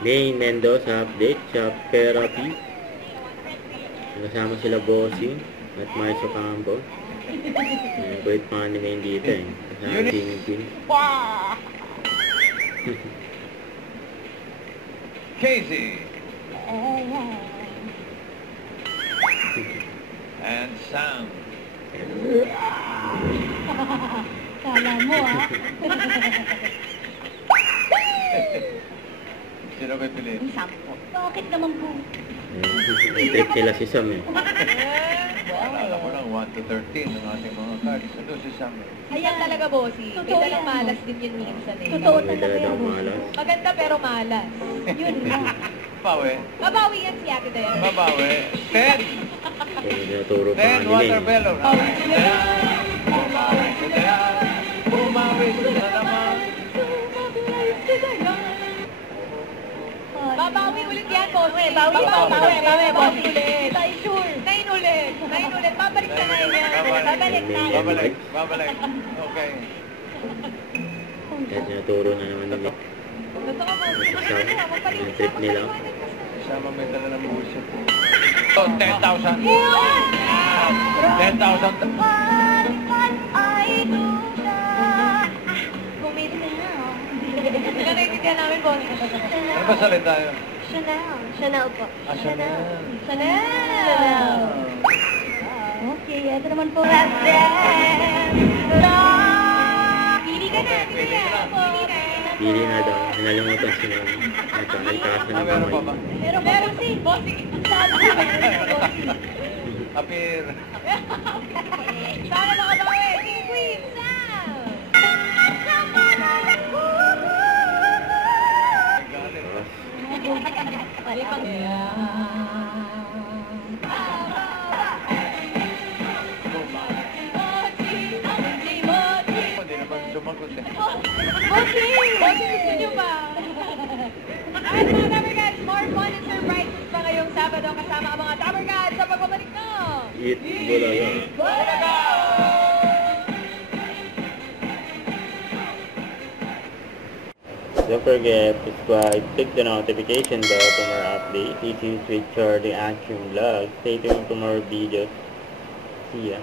Maine Mendoza update sa therapy. Kasama sila Bossing at Maiso Campo. Great fan ni Maine dito eh. Kasama si Queen. Casey. And Sam. Kala mo, ha? Sino ba pili? Yung sampo. Bakit naman po? Trip nila si Sam eh. Alam mo lang, 1 to 13 ang ating mga cards. Ito si Sam. Ayan talaga, bossy. May Totoo dalang yan. malas din yun minsan eh. Totoo May talaga dala daw yan. malas. Maganda pero malas. Yun lang. Bawi. Mabawi yan si Ate Dayan. Babawi. 10. Kaya tinuturo pa 10 nga ni water Maine. bellow. Bumawi na naman. Babawi ulit yan, bossy. Bawi, Babawi ulit. Tayo sure. 9 ulit. 9 ulit. Babalik sa 9 yan. Babalik na. Babalik. Babalik. Okay. Kaya tinuturo na naman ni Maine. Gusto ko, bossy. Yung trip nila. Kasama may dala ng bullshit. So, 10,000. 10,000. I do na. Bumili na. Hindi ka naiintindihan namin, bossy. Ano ba salita yun? Chanel. Chanel po. Ah, Chanel. Chanel! Okay, ito naman po. Pili ka na, pili ka. Pili na. Pili na daw. Hinalimutan si Maine. Ito, nagkasa ng Meron pa ba? kamay. Meron si bossy. Appear. Sana makabawi. Si Queen Sam! Palipang Hindi naman sumagot eh. Bossy! Bossy, gusto nyo ba? At mga Tamer Gods, more fun and surprises pa ngayong Sabado kasama ang mga Tamer Gods sa pagbabalik ng Eat Bulaga. Don't forget to subscribe, click the notification bell for more updates. This is Richard the Action Vlog. Stay tuned for more videos. See ya.